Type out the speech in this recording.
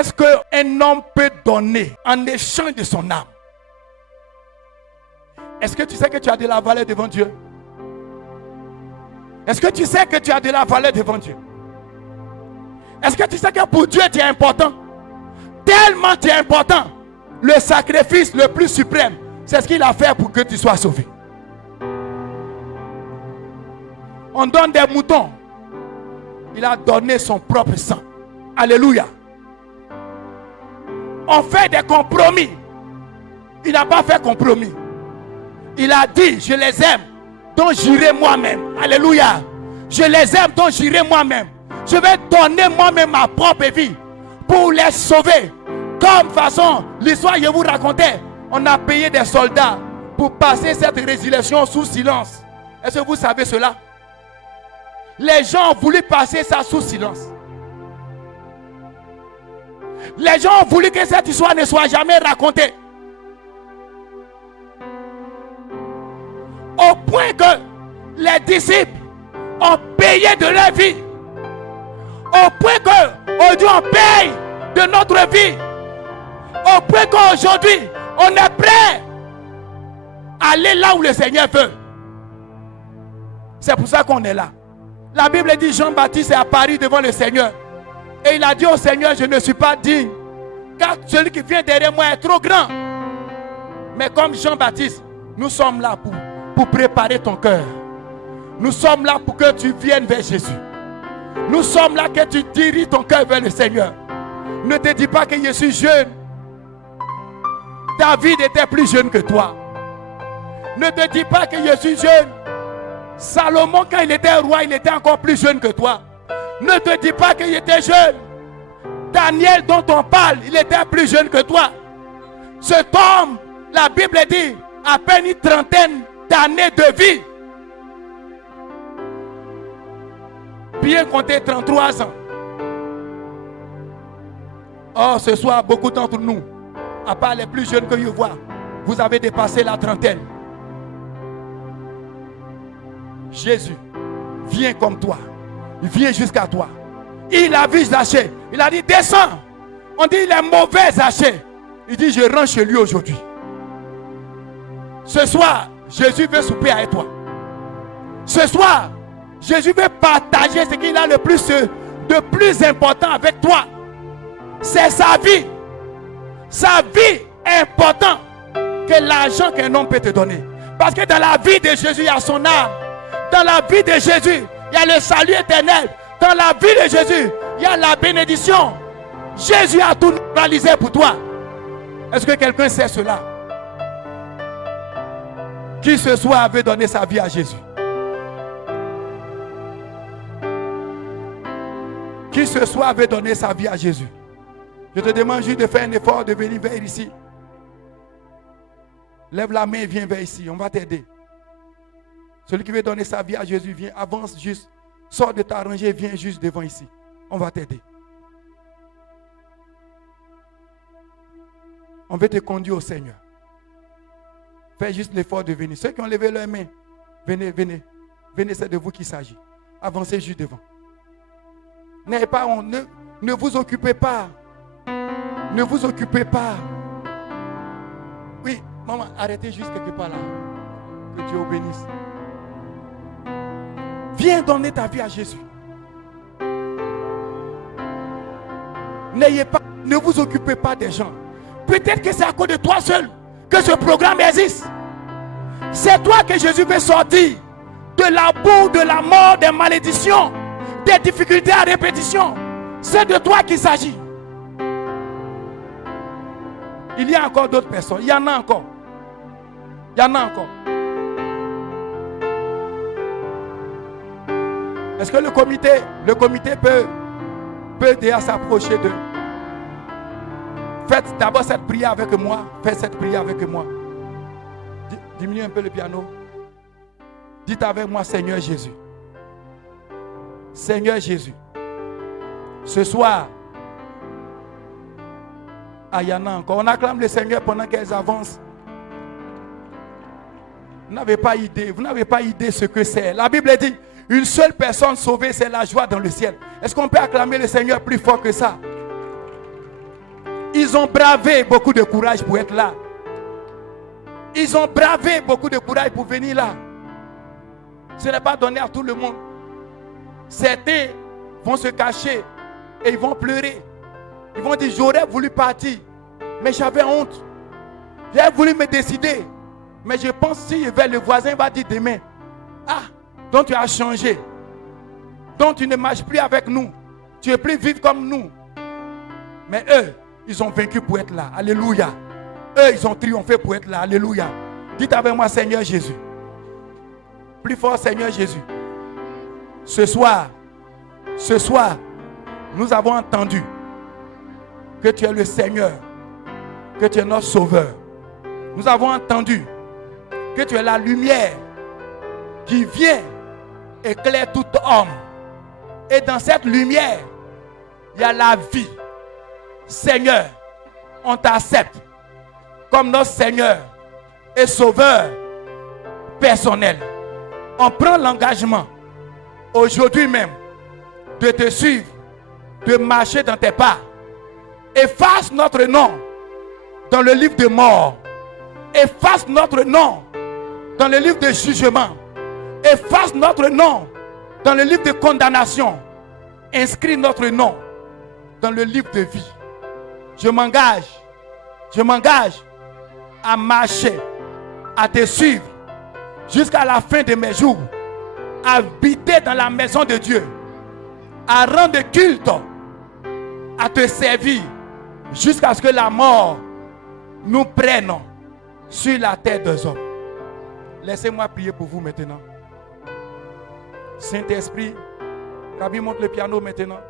qu'est-ce qu'un homme peut donner en échange de son âme? Est-ce que tu sais que tu as de la valeur devant Dieu? Est-ce que tu sais que tu as de la valeur devant Dieu? Est-ce que tu sais que pour Dieu tu es important? Tellement tu es important. Le sacrifice le plus suprême, c'est ce qu'il a fait pour que tu sois sauvé. On donne des moutons. Il a donné son propre sang. Alléluia. On fait des compromis. Il n'a pas fait compromis. Il a dit, je les aime, donc j'irai moi-même. Alléluia. Je les aime, donc j'irai moi-même. Je vais donner moi-même ma propre vie pour les sauver. Comme façon, l'histoire que je vous racontais, on a payé des soldats pour passer cette résolution sous silence. Est-ce que vous savez cela? Les gens ont voulu passer ça sous silence. Les gens ont voulu que cette histoire ne soit jamais racontée. Au point que les disciples ont payé de leur vie. Au point qu'aujourd'hui on paye de notre vie. Au point qu'aujourd'hui on est prêt à aller là où le Seigneur veut. C'est pour ça qu'on est là. La Bible dit Jean-Baptiste est apparu devant le Seigneur. Et il a dit au Seigneur, je ne suis pas digne, car celui qui vient derrière moi est trop grand. Mais comme Jean-Baptiste, nous sommes là pour préparer ton cœur. Nous sommes là pour que tu viennes vers Jésus. Nous sommes là que tu diriges ton cœur vers le Seigneur. Ne te dis pas que je suis jeune. David était plus jeune que toi. Ne te dis pas que je suis jeune. Salomon, quand il était roi, il était encore plus jeune que toi. Ne te dis pas qu'il était jeune. Daniel, dont on parle, il était plus jeune que toi. Cet homme, la Bible dit, à peine une trentaine d'années de vie. Bien compté 33 ans. Oh, ce soir, beaucoup d'entre nous, à part les plus jeunes que je vois, vous avez dépassé la trentaine. Jésus vient comme toi. Il vient jusqu'à toi. Il a vu Zachée. Il a dit descends. On dit il est mauvais Zachée. Il dit je rentre chez lui aujourd'hui. Ce soir, Jésus veut souper avec toi. Ce soir, Jésus veut partager ce qu'il a de plus important avec toi. C'est sa vie. Sa vie est importante que l'argent qu'un homme peut te donner. Parce que dans la vie de Jésus, il y a son âme. Dans la vie de Jésus, il y a le salut éternel. Dans la vie de Jésus, il y a la bénédiction. Jésus a tout réalisé pour toi. Est-ce que quelqu'un sait cela? Qui ce soir avait donné sa vie à Jésus? Qui ce soir avait donné sa vie à Jésus? Je te demande juste de faire un effort de venir vers ici. Lève la main et viens vers ici. On va t'aider. Celui qui veut donner sa vie à Jésus, viens, avance juste. Sors de ta rangée, viens juste devant ici. On va t'aider. On veut te conduire au Seigneur. Fais juste l'effort de venir. Ceux qui ont levé leurs mains, venez, venez. Venez, c'est de vous qu'il s'agit. Avancez juste devant. N'ayez pas honte. Ne vous occupez pas. Ne vous occupez pas. Oui, maman, arrêtez juste quelque part là. Que Dieu vous bénisse. Viens donner ta vie à Jésus. Ne vous occupez pas des gens. Peut-être que c'est à cause de toi seul que ce programme existe. C'est toi que Jésus veut sortir de la boue, de la mort, des malédictions, des difficultés à répétition. C'est de toi qu'il s'agit. Il y a encore d'autres personnes. Il y en a encore. Il y en a encore. Est-ce que le comité peut déjà s'approcher d'eux? Faites d'abord cette prière avec moi. Faites cette prière avec moi. Diminue un peu le piano. Dites avec moi, Seigneur Jésus. Seigneur Jésus. Ce soir, il y en a encore. On acclame le Seigneur pendant qu'elles avancent. Vous n'avez pas idée ce que c'est. La Bible dit, une seule personne sauvée, c'est la joie dans le ciel. Est-ce qu'on peut acclamer le Seigneur plus fort que ça? Ils ont bravé beaucoup de courage pour être là. Ils ont bravé beaucoup de courage pour venir là. Ce n'est pas donné à tout le monde. Certains vont se cacher et ils vont pleurer. Ils vont dire, j'aurais voulu partir, mais j'avais honte. J'avais voulu me décider. Mais je pense si je vais, le voisin va dire demain, ah, donc tu as changé. Donc tu ne marches plus avec nous. Tu es plus vivre comme nous. Mais eux, ils ont vaincu pour être là. Alléluia. Eux, ils ont triomphé pour être là. Alléluia. Dites avec moi, Seigneur Jésus. Plus fort, Seigneur Jésus. Ce soir, nous avons entendu que tu es le Seigneur, que tu es notre Sauveur. Nous avons entendu que tu es la lumière qui vient éclairer tout homme. Et dans cette lumière, il y a la vie. Seigneur, on t'accepte comme notre Seigneur et Sauveur personnel. On prend l'engagement aujourd'hui même de te suivre, de marcher dans tes pas. Efface notre nom dans le livre de mort. Efface notre nom dans le livre de jugement. Efface notre nom dans le livre de condamnation. Inscris notre nom dans le livre de vie. Je m'engage à marcher, à te suivre jusqu'à la fin de mes jours, à habiter dans la maison de Dieu, à rendre culte, à te servir jusqu'à ce que la mort nous prenne sur la terre des hommes. Laissez-moi prier pour vous maintenant. Saint-Esprit, Rabbi monte le piano maintenant.